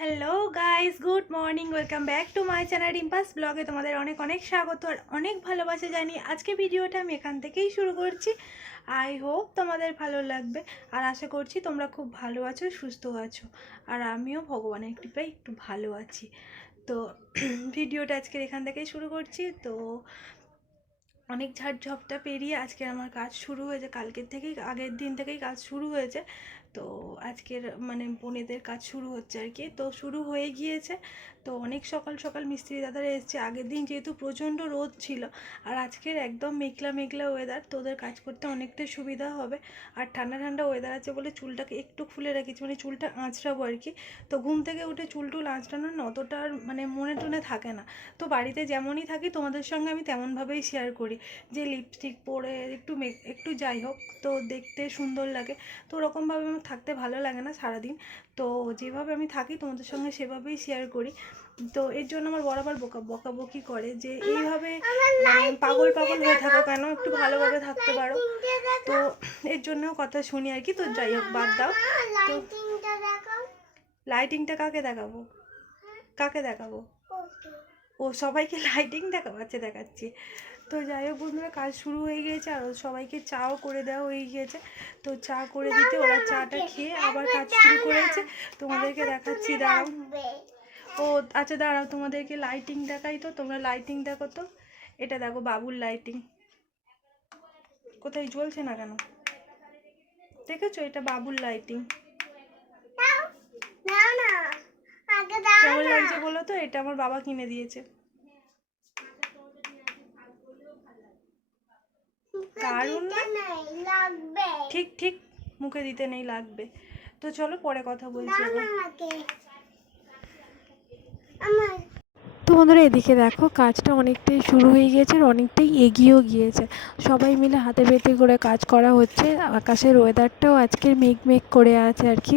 Hello guys, good morning, welcome back to my channel রিম্পাস ব্লগে তোমাদের অনেক অনেক স্বাগত আর অনেক ভালোবাসা জানি। আজকে ভিডিওটা আমি এখান থেকেই শুরু করছি। আই হোপ তোমাদের ভালো লাগবে আর আশা করছি তোমরা খুব ভালো আছো, সুস্থ আছো, আর আমিও ভগবানের কৃপায় একটু ভালো আছি। তো ভিডিওটা আজকের এখান থেকেই শুরু করছি। তো অনেক ঝাড়ঝপটা পেরিয়ে আজকে আমার কাজ শুরু হয়েছে, কালকের থেকেই, আগের দিন থেকেই কাজ শুরু হয়েছে। তো আজকের মানে বোনেদের কাজ শুরু হচ্ছে আর কি, তো শুরু হয়ে গিয়েছে। তো অনেক সকাল সকাল মিস্ত্রি দাদারা এসছে। আগের দিন যেহেতু প্রচণ্ড রোদ ছিল আর আজকের একদম মেঘলা মেঘলা ওয়েদার, তো ওদের কাজ করতে অনেকটাই সুবিধা হবে। আর ঠান্ডা ঠান্ডা ওয়েদার আছে বলে চুলটাকে একটু খুলে রেখেছি, মানে চুলটা আঁচড়াবো আর কি। তো ঘুম থেকে উঠে চুল টুল আঁচড়ানোর না অতটা আর মানে মনে টনে থাকে না। তো বাড়িতে যেমনই থাকি তোমাদের সঙ্গে আমি তেমনভাবেই শেয়ার করি, যে লিপস্টিক পরে একটু যাই হোক, তো দেখতে সুন্দর লাগে। তো ওরকমভাবে আমার থাকতে ভালো লাগে না সারাদিন। তো যেভাবে আমি থাকি তোমাদের সঙ্গে সেভাবেই শেয়ার করি। তো এর জন্য আমার বরাবর বকাবকি করে যে এইভাবে পাগল পাগল হয়ে থাকো কেন, একটু ভালোভাবে থাকতে পারো। তো এর জন্যও কথা শুনি আর কি। তো যাই হোক, বাদ দাও। তো লাইটিংটা কাকে দেখাবো, কাকে দেখাবো? ও সবাইকে লাইটিং দেখাবো, আচ্ছা দেখাচ্ছি। তো যাই হোক বন্ধুরা, কাজ শুরু হয়ে গিয়েছে আর সবাইকে চাও করে দেওয়া হয়ে গিয়েছে। তো চা করে দিতে ওরা চাটা খেয়ে আবার কাজ শুরু করেছে। তোমাদেরকে দেখাচ্ছি, দাঁড়াও। ও আচ্ছা দাঁড়াও, তোমাদেরকে লাইটিং দেখাই। তো তোমরা লাইটিং দেখো তো, এটা দেখো বাবুর লাইটিং, কোথায় জ্বলছে না কেন, দেখেছো? এটা বাবুর লাইটিং, কেমন লাগছে বলো তো? এটা আমার বাবা কিনে দিয়েছে। দারুণ না? ঠিক ঠিক, মুখে দিতে নেই, লাগবে। তো চলো পরে কথা বলছি। তো বন্ধুরা, এদিকে দেখো কাজটা অনেকটাই শুরু হয়ে গিয়েছে আর অনেকটাই এগিয়েও গিয়েছে। সবাই মিলে হাতে বেতে করে কাজ করা হচ্ছে। আকাশের ওয়েদারটাও আজকের মেঘ মেঘ করে আছে আর কি।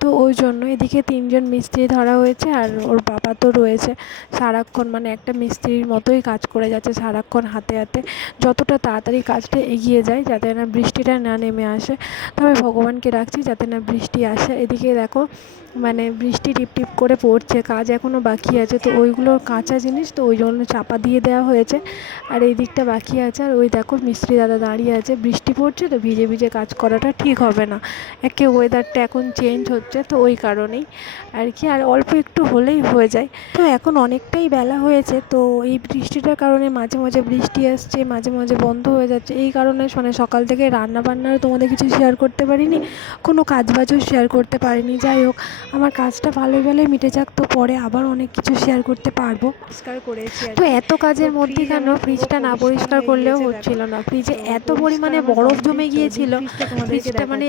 তো ওই জন্য এদিকে 3জন মিস্ত্রি ধরা হয়েছে আর ওর বাবা তো রয়েছে সারাক্ষণ, মানে একটা মিস্ত্রির মতোই কাজ করে যাচ্ছে সারাক্ষণ হাতে হাতে, যতটা তাড়াতাড়ি কাজটা এগিয়ে যায় যাতে না বৃষ্টিটা না নেমে আসে। তবে ভগবানকে রাখছি যাতে না বৃষ্টি আসে। এদিকে দেখো মানে বৃষ্টি টিপ টিপ করে পড়ছে, কাজ এখনও বাকি আছে। তো ওইগুলো কাঁচা জিনিস, তো ওই জন্য চাপা দিয়ে দেওয়া হয়েছে। আর এই দিকটা বাকি আছে। আর ওই দেখো মিস্ত্রি দাদা দাঁড়িয়ে আছে, বৃষ্টি পড়ছে তো ভিজে ভিজে কাজ করাটা ঠিক হবে না। একে ওয়েদারটা এখন চেঞ্জ হচ্ছে, তো ওই কারণেই আর কি। আর অল্প একটু হলেই হয়ে যায়। তো এখন অনেকটাই বেলা হয়েছে, তো এই বৃষ্টিটার কারণে মাঝে মাঝে বৃষ্টি আসছে, মাঝে মাঝে বন্ধ হয়ে যাচ্ছে। এই কারণে মানে সকাল থেকে রান্না বান্নারও তোমাদের কিছু শেয়ার করতে পারিনি, কোনো কাজবাজও শেয়ার করতে পারিনি। যাই হোক, আমার কাজটা ভালোই ভালোই মিটে যাক, তো পরে আবার অনেক কিছু শেয়ার করতে পারবো। পরিষ্কার করেছি। তো এত কাজের মধ্যে কেন ফ্রিজটা না পরিষ্কার করলেও হচ্ছিল না। ফ্রিজে এত পরিমাণে বরফ জমে গিয়েছিল, ফ্রিজটা মানে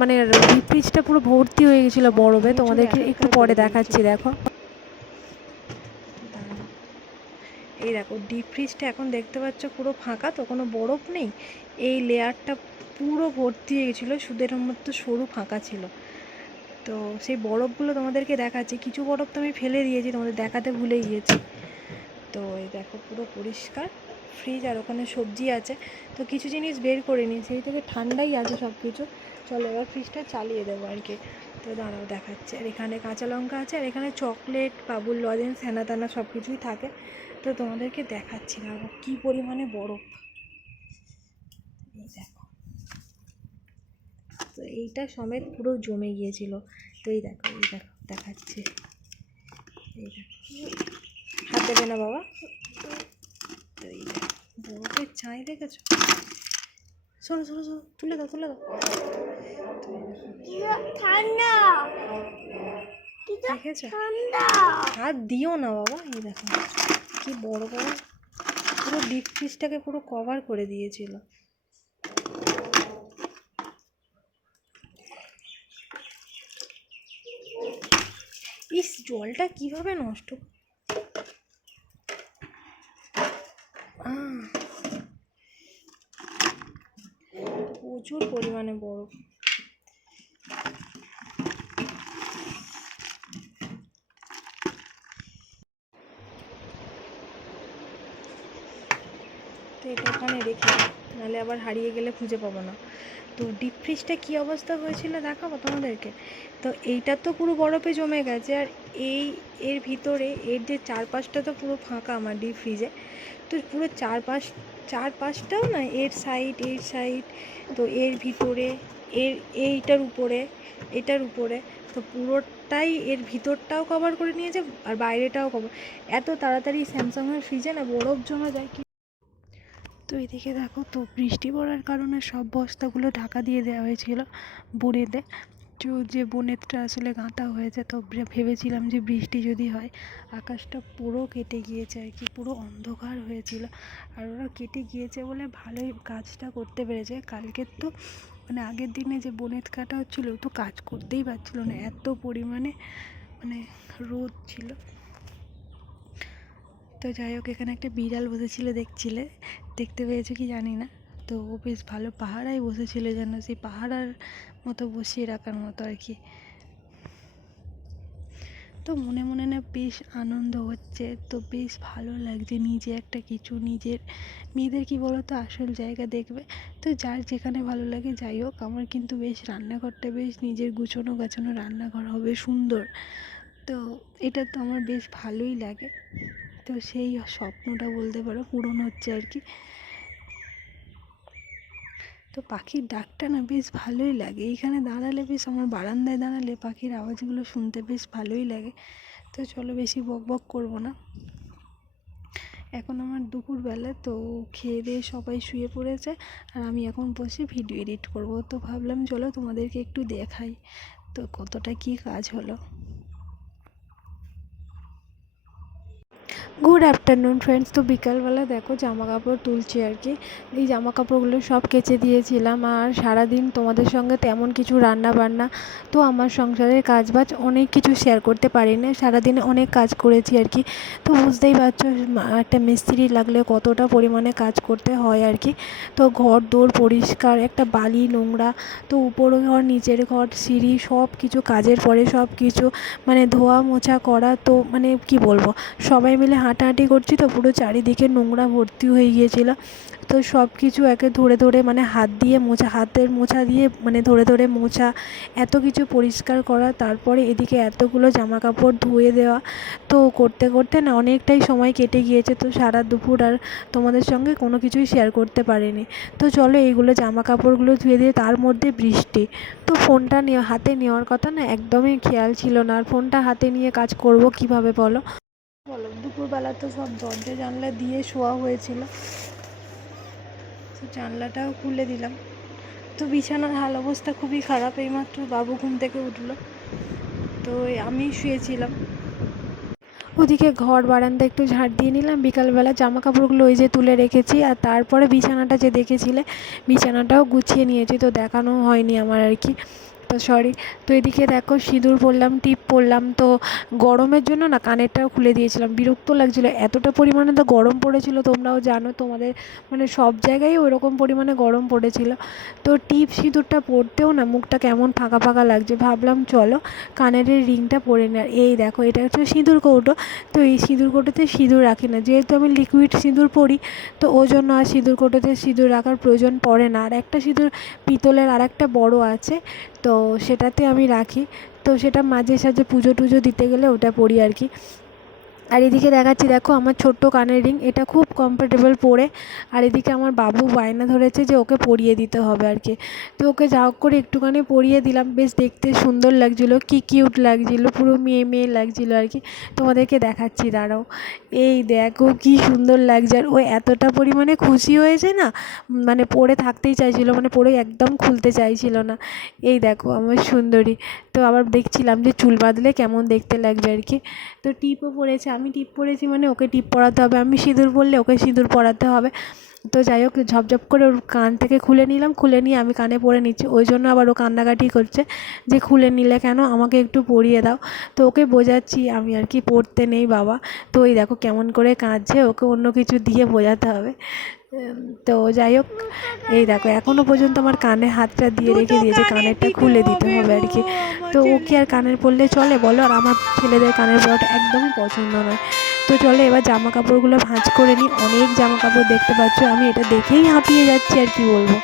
মানে ডিপ ফ্রিজটা পুরো ভর্তি হয়ে গেছিল বরফে। তোমাদেরকে একটু পরে দেখাচ্ছি, দেখো। এই দেখো ডিপ ফ্রিজটা এখন দেখতে পাচ্ছ পুরো ফাঁকা, তো কোনো বরফ নেই। এই লেয়ারটা পুরো ভর্তি হয়ে গেছিলো, সুদের মতো সরু ফাঁকা ছিল। তো সেই বরফগুলো তোমাদেরকে দেখাচ্ছি। কিছু বরফ তো আমি ফেলে দিয়েছি, তোমাদের দেখাতে ভুলে গিয়েছি। তো এই দেখো পুরো পরিষ্কার ফ্রিজ, আর ওখানে সবজি আছে। তো কিছু জিনিস বের করে নিই, সেই থেকে ঠান্ডাই আছে সব কিছু। চলো এবার ফ্রিজটা চালিয়ে দেবো আর কি। তো দাঁড়াও দেখাচ্ছে। আর এখানে কাঁচা লঙ্কা আছে, আর এখানে চকলেট, বাবুর লজেন্স, হ্যানা ত্যানা সব কিছুই থাকে। তো তোমাদেরকে দেখাচ্ছি না কী পরিমাণে বরফ, এই দেখো। তো এইটা সমেত পুরো জমে গিয়েছিল। তো এই দেখো, এই দেখো দেখাচ্ছে, এই দেখো। হাত দেবে না বাবা। তো এই দেখো বরফের ছাই দেখেছো? শোনো শোনো শোনো, তুলে দাও তুলে দাও। দেখেছো? হাত দিও না বাবা। এই দেখো কি বড় বড়, পুরো ডিপ ফ্রিজটাকে পুরো কভার করে দিয়েছিল। ইস, জলটা কিভাবে নষ্ট, প্রচুর পরিমাণে বরফ। তো এটা ওখানে রেখে, নাহলে আবার হারিয়ে গেলে খুঁজে পাবো না। তো ডিপ ফ্রিজটা কী অবস্থা হয়েছিল দেখাবো তোমাদেরকে। তো এইটা তো পুরো বরফে জমে গেছে, আর এর ভিতরে এর যে চারপাশটা তো পুরো ফাঁকা আমার ডিপ ফ্রিজে। তো পুরো চারপাশটাও না, এর সাইড, তো এর ভিতরে, এটার উপরে তো পুরোটাই এর ভিতরটাও কভার করে নিয়েছে আর বাইরেটাও কভার। এত তাড়াতাড়ি স্যামসাংয়ের ফ্রিজে না বরফ জমে যায় কি। তো এদিকে দেখো, তো বৃষ্টি পড়ার কারণে সব বস্তাগুলো ঢাকা দিয়ে দেওয়া হয়েছিল বোনেতে। তো যে বোনেতটা আসলে গাঁথা হয়েছে, তো ভেবেছিলাম যে বৃষ্টি যদি হয়, আকাশটা পুরো কেটে গিয়েছে আর কি, পুরো অন্ধকার হয়েছিল। আর ওরা কেটে গিয়েছে বলে ভালোই কাজটা করতে পেরেছে। কালকের তো মানে আগের দিনে যে বোনেত কাটা হচ্ছিলো, তো কাজ করতেই পারছিলো না, এত পরিমাণে মানে রোদ ছিল। তো যাই হোক, এখানে একটা বিড়াল বসেছিল, দেখতে পেয়েছো কি জানি না। তো ও বেশ ভালো পাহারায় বসেছিল, যেন সেই পাহারার মতো বসিয়ে রাখার মতো আর কি। তো মনে মনে না বেশ আনন্দ হচ্ছে, তো বেশ ভালো লাগছে নিজে একটা কিছু, নিজের মেয়েদের কি বলো তো আসল জায়গা দেখবে। তো যার যেখানে ভালো লাগে, যাই হোক আমার কিন্তু বেশ রান্নাঘরটা বেশ নিজের গুছোনো গাছানো রান্নাঘর হবে সুন্দর। তো এটা তো আমার বেশ ভালোই লাগে। তো সেই স্বপ্নটা বলতে পারো পূরণ হচ্ছে আর কি। তো পাখির ডাকটা না বেশ ভালোই লাগে, এইখানে দাঁড়ালে বেশ, আমার বারান্দায় দাঁড়ালে পাখির আওয়াজগুলো শুনতে বেশ ভালোই লাগে। তো চলো বেশি বক বক করবো না। এখন আমার দুপুরবেলা, তো খেয়ে দিয়ে সবাই শুয়ে পড়েছে, আর আমি এখন বসে ভিডিও এডিট করব। তো ভাবলাম চলো তোমাদেরকে একটু দেখাই তো কতটা কী কাজ হলো। Good afternoon friends. তো বিকালবেলা দেখো জামা কাপড় তুলছি আর কি। এই জামা কাপড়গুলো সব কেচে দিয়েছিলাম, আর সারাদিন তোমাদের সঙ্গে তেমন কিছু রান্না বান্না, তো আমার সংসারের কাজবাজ অনেক কিছু শেয়ার করতে পারি না, সারাদিনে অনেক কাজ করেছি আর কি। তো বুঝতেই পারছো একটা মিস্ত্রি লাগলে কতটা পরিমাণে কাজ করতে হয় আর কি। তো ঘর দোর পরিষ্কার, একটা বালি নোংরা, তো উপর ঘর নিচের ঘর সিঁড়ি সব কিছু কাজের পরে সব কিছু মানে ধোয়া মোছা করা, তো মানে কি বলবো, সবাই মিলে হাঁটাহাঁটি করছি তো পুরো চারিদিকে নোংরা ভর্তি হয়ে গিয়েছিলো। তো সব কিছু একে ধরে ধরে মানে হাতের মোছা দিয়ে মানে ধরে ধরে মোছা, এত কিছু পরিষ্কার করা, তারপরে এদিকে এতগুলো জামা কাপড় ধুয়ে দেওয়া। তো করতে করতে না অনেকটাই সময় কেটে গিয়েছে, তো সারা দুপুর আর তোমাদের সঙ্গে কোনো কিছুই শেয়ার করতে পারিনি। তো চলো এইগুলো জামা কাপড়গুলো ধুয়ে দিয়ে, তার মধ্যে বৃষ্টি। তো ফোনটা হাতে নেওয়ার কথা না, একদমই খেয়াল ছিল না, আর ফোনটা হাতে নিয়ে কাজ করব কিভাবে বলো। দুপুরবেলা তো সব দরজা জানলা দিয়ে শোয়া হয়েছিল, তো জানলাটাও খুলে দিলাম। তো বিছানার হাল অবস্থা খুবই খারাপ, এইমাত্র বাবু ঘুম থেকে উঠলো, তো আমি শুয়েছিলাম। ওদিকে ঘর বারান্দা একটু ঝাড় দিয়ে নিলাম বিকালবেলা, জামা কাপড়গুলো ওই যে তুলে রেখেছি, আর তারপরে বিছানাটা যে দেখেছিলে বিছানাটাও গুছিয়ে নিয়েছি, তো দেখানো হয়নি আমার আর কি, তো সরি। তো এদিকে দেখো সিঁদুর পরলাম, টিপ পরলাম, তো গরমের জন্য না কানেরটাও খুলে দিয়েছিলাম, বিরক্ত লাগছিলো এতটা পরিমাণে তো গরম পড়েছিল, তোমরাও জানো তোমাদের মানে সব জায়গায় ওরকম পরিমাণে গরম পড়েছিল। তো টিপ সিঁদুরটা পরতেও না মুখটা কেমন ফাঁকা ফাঁকা লাগছে, ভাবলাম চলো কানের রিংটা পরে নে। আর এই দেখো এটা হচ্ছে সিঁদুর কৌটো, তো এই সিঁদুর কৌটোতে সিঁদুর রাখি না, যেহেতু আমি লিকুইড সিঁদুর পরি, তো ওই জন্য আর সিঁদুর কৌটোতে সিঁদুর রাখার প্রয়োজন পড়ে না। আর একটা সিঁদুর পিতলের আর একটা বড় আছে, তো সেটাতে আমি রাখি, তো সেটা মাঝে সাঝে পুজো টুজো দিতে গেলে ওটা পরি আর কি। আর এদিকে দেখাচ্ছি দেখো আমার ছোট্ট কানের রিং, এটা খুব কমফোর্টেবল পরে। আর এদিকে আমার বাবু বায়না ধরেছে যে ওকে পরিয়ে দিতে হবে আর কি, তো ওকে যা হোক করে একটুখানি পরিয়ে দিলাম, বেশ দেখতে সুন্দর লাগছিলো, কি কিউট লাগছিলো, পুরো মেয়ে মেয়ে লাগছিলো আর কি। তোমাদেরকে দেখাচ্ছি দাঁড়াও, এই দেখো কি সুন্দর লাগছে, আর ও এতটা পরিমাণে খুশি হয়েছে না, মানে পরে থাকতেই চাইছিলো, মানে পরে একদম খুলতে চাইছিল না। এই দেখো আমার সুন্দরী। তো আবার দেখছিলাম যে চুল বাঁধলে কেমন দেখতে লাগবে আর কি। তো টিপও পরেছে, আমি টিপ পরেছি মানে ওকে টিপ পরাতে হবে, আমি সিঁদুর পরলে ওকে সিঁদুর পরাতে হবে। তো যাই হোক ঝপঝপ করে ওর কান থেকে খুলে নিলাম, খুলে নিয়ে আমি কানে পরে নিচ্ছি, ওই জন্য আবার ও কান্নাকাটি করছে যে খুলে নিলে কেন, আমাকে একটু পরিয়ে দাও। তো ওকে বোঝাচ্ছি আমি আর কি পড়তে নেই বাবা। তো এই দেখো কেমন করে কাঁদছে, ওকে অন্য কিছু দিয়ে বোঝাতে হবে। তো যাই হোক এই দেখো এখনও পর্যন্ত আমার কানে হাতটা দিয়ে রেখে দিয়েছে, কানেরটা খুলে দিতে হবে আর কি। তো ও কি আর কানের পরলে চলে বলো, আর আমার ছেলেদের কানের পরাটা একদমই পছন্দ নয়। তো চলো এবার জামা কাপড়গুলো ভাঁজ করে নিই, অনেক জামা কাপড় দেখতে পাচ্ছ, আমি এটা দেখেই হাঁপিয়ে যাচ্ছি আর কি বলবো।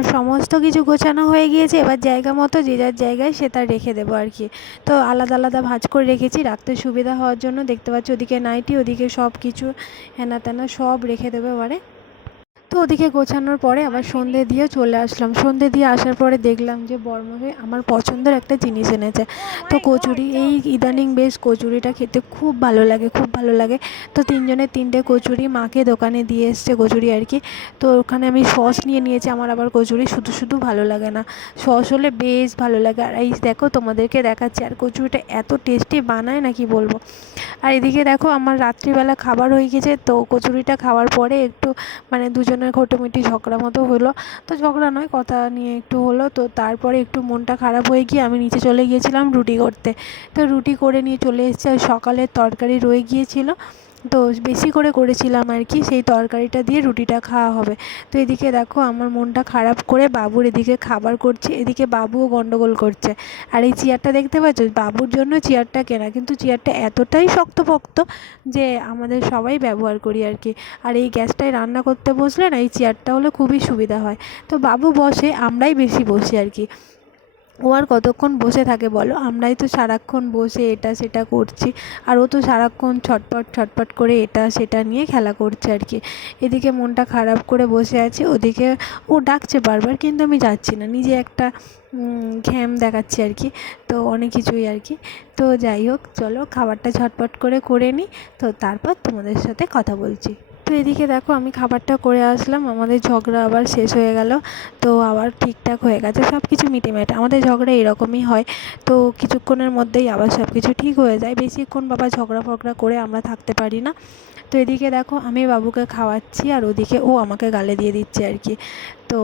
আমার সমস্ত কিছু গোছানো হয়ে গিয়েছে। এবার জায়গা মতো যে যার জায়গায় সে তার রেখে দেবো আর কি। তো আলাদা আলাদা ভাঁজ করে রেখেছি রাখতে সুবিধা হওয়ার জন্য। দেখতে পাচ্ছি ওদিকে নাইটি, ওদিকে সব কিছু হেনা তেনা সব রেখে দেবে এবারে। তো ওদিকে গোছানোর পরে আবার সন্ধে দিয়ে চলে আসলাম। সন্ধে দিয়ে আসার পরে দেখলাম যে বড়মশাই আমার পছন্দের একটা জিনিস এনেছে। তো কচুরি, এই ইদানিং বেশ কচুরিটা খেতে খুব ভালো লাগে, খুব ভালো লাগে। তো তিনজনের তিনটে কচুরি মাকে দোকানে দিয়ে এসছে কচুরি আর কি। তো ওখানে আমি সস নিয়ে নিয়েছি। আমার আবার কচুরি শুধু শুধু ভালো লাগে না, সস হলে বেশ ভালো লাগে। আর এই দেখো তোমাদেরকে দেখাচ্ছি, আর কচুরিটা এত টেস্টি বানায় না কি বলবো। আর এদিকে দেখো আমার রাত্রিবেলা খাবার হয়ে গেছে। তো কচুরিটা খাওয়ার পরে একটু মানে দুজনের খোটোমিটি ঝগড়া মতো হলো। তো ঝগড়া নয়, কথা নিয়ে একটু হলো। তো তারপরে একটু মনটা খারাপ হয়ে গিয়ে আমি নিচে চলে গিয়েছিলাম রুটি করতে। তো রুটি করে নিয়ে চলে এসেছি। আর সকালের তরকারি রয়ে গিয়েছিলো, তো বেশি করে করেছিলাম আর কি, সেই তরকারিটা দিয়ে রুটিটা খাওয়া হবে। তো এদিকে দেখো আমার মনটা খারাপ করে বাবুর এদিকে খাবার করছি, এদিকে বাবুও গন্ডগোল করছে। আর এই চেয়ারটা দেখতে পাচ্ছ, বাবুর জন্য চেয়ারটা কেনা, কিন্তু চেয়ারটা এতটাই শক্তপোক্ত যে আমাদের সবাই ব্যবহার করি আর কি। আর এই গ্যাসটায় রান্না করতে বসলে না এই চেয়ারটা হলে খুবই সুবিধা হয়। তো বাবু বসে, আমরাই বেশি বসি আর কি। ও আর কতক্ষণ বসে থাকে বলো, আমরাই তো সারাক্ষণ বসে এটা সেটা করছি। আর ও তো সারাক্ষণ ছটপট ছটপট করে এটা সেটা নিয়ে খেলা করছে আর কি। এদিকে মনটা খারাপ করে বসে আছি, ওদিকে ও ডাকছে বারবার, কিন্তু আমি যাচ্ছি না, নিজে একটা ঘ্যাম দেখাচ্ছি আর কি। তো অনেক কিছুই আর কি। তো যাই হোক, চলো খাবারটা ঝটপট করে করে নিই, তো তারপর তোমাদের সাথে কথা বলছি। তো এদিকে দেখো আমি খাবারটা করে আসলাম, আমাদের ঝগড়া আবার শেষ হয়ে গেল। তো আবার ঠিকঠাক হয়ে গেছে সব কিছু, মিটেমিটে। আমাদের ঝগড়া এরকমই হয়, তো কিছুক্ষণের মধ্যেই আবার সব কিছু ঠিক হয়ে যায়। বেশিক্ষণ বাবা ঝগড়া ফগড়া করে আমরা থাকতে পারি না। তো এদিকে দেখো আমি বাবুকে খাওয়াচ্ছি, আর ওদিকে ও আমাকে গালে দিয়ে দিচ্ছে আর কি। তো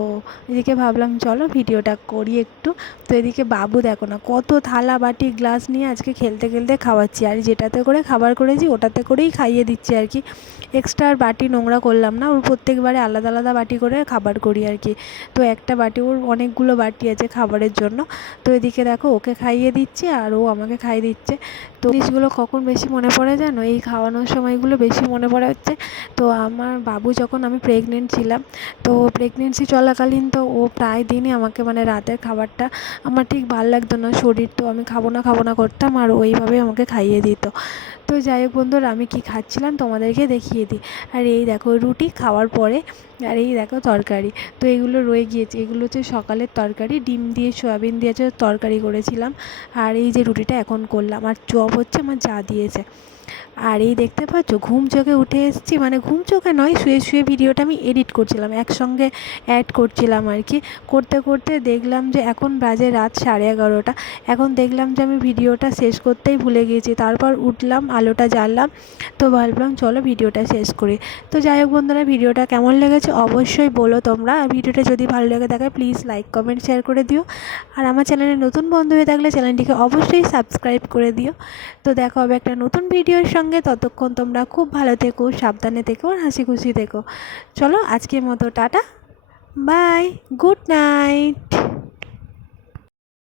এদিকে ভাবলাম চলো ভিডিওটা করি একটু। তো এদিকে বাবু দেখো না কত থালা বাটি গ্লাস নিয়ে আজকে খেলতে খেলতে খাওয়াচ্ছি। আর যেটাতে করে খাবার করেছি ওটাতে করেই খাইয়ে দিচ্ছি আর কি। এক্সট্রা আর বাটি নোংরা করলাম না, ওর প্রত্যেকবারে আলাদা আলাদা বাটি করে খাবার করি আর কি। তো একটা বাটি, ওর অনেকগুলো বাটি আছে খাবারের জন্য। তো এদিকে দেখো ওকে খাইয়ে দিচ্ছি আর ও আমাকে খাইয়ে দিচ্ছে। তো জিনিসগুলো কখন বেশি মনে পড়ে জানো, এই খাওয়ানোর সময়গুলো বেশি মনে পড়ে হচ্ছে। তো আমার বাবু যখন আমি প্রেগনেন্ট ছিলাম, তো প্রেগনেন্সি চলাকালীন তো ও প্রায় দিনই আমাকে মানে রাতের খাবারটা আমার ঠিক ভালো লাগতো না, শরীর, তো আমি খাবো না করতাম, আর ওইভাবে আমাকে খাইয়ে দিত। তো যাই হোক বন্ধুরা, আমি কি খাচ্ছিলাম তোমাদেরকে দেখিয়ে দিই। আর এই দেখো রুটি খাওয়ার পরে, আর এই দেখো তরকারি। তো এগুলো রয়ে গিয়েছে, এগুলো হচ্ছে সকালের তরকারি, ডিম দিয়ে সয়াবিন দিয়ে তরকারি করেছিলাম। আর এই যে রুটিটা এখন করলাম, আর চপ হচ্ছে আমার যা দিয়েছে। আর এই দেখতে পাচ্ছ ঘুম চোখে উঠে এসেছি, মানে ঘুম চোখে নয়, শুয়ে শুয়ে ভিডিওটা আমি এডিট করছিলাম, একসঙ্গে অ্যাড করছিলাম আর কি। করতে করতে দেখলাম যে এখন বাজে রাত 11:30। এখন দেখলাম যে আমি ভিডিওটা শেষ করতেই ভুলে গিয়েছি। তারপর উঠলাম, আলোটা জ্বাললাম, তো ভাবলাম চলো ভিডিওটা শেষ করি। তো যাই হোক বন্ধুরা, ভিডিওটা কেমন লেগেছে অবশ্যই বলো তোমরা। আর ভিডিওটা যদি ভালো লেগে থাকে প্লিজ লাইক কমেন্ট শেয়ার করে দিও। আর আমার চ্যানেলে নতুন বন্ধু হয়ে থাকলে চ্যানেলটিকে অবশ্যই সাবস্ক্রাইব করে দিও। তো দেখা হবে একটা নতুন ভিডিওর সঙ্গে, ততক্ষণ তোমরা খুব ভালো থেকো, সাবধানে থেকো, আর হাসি খুশি থেকো। চলো আজকের মতো টাটা, বাই, গুড নাইট।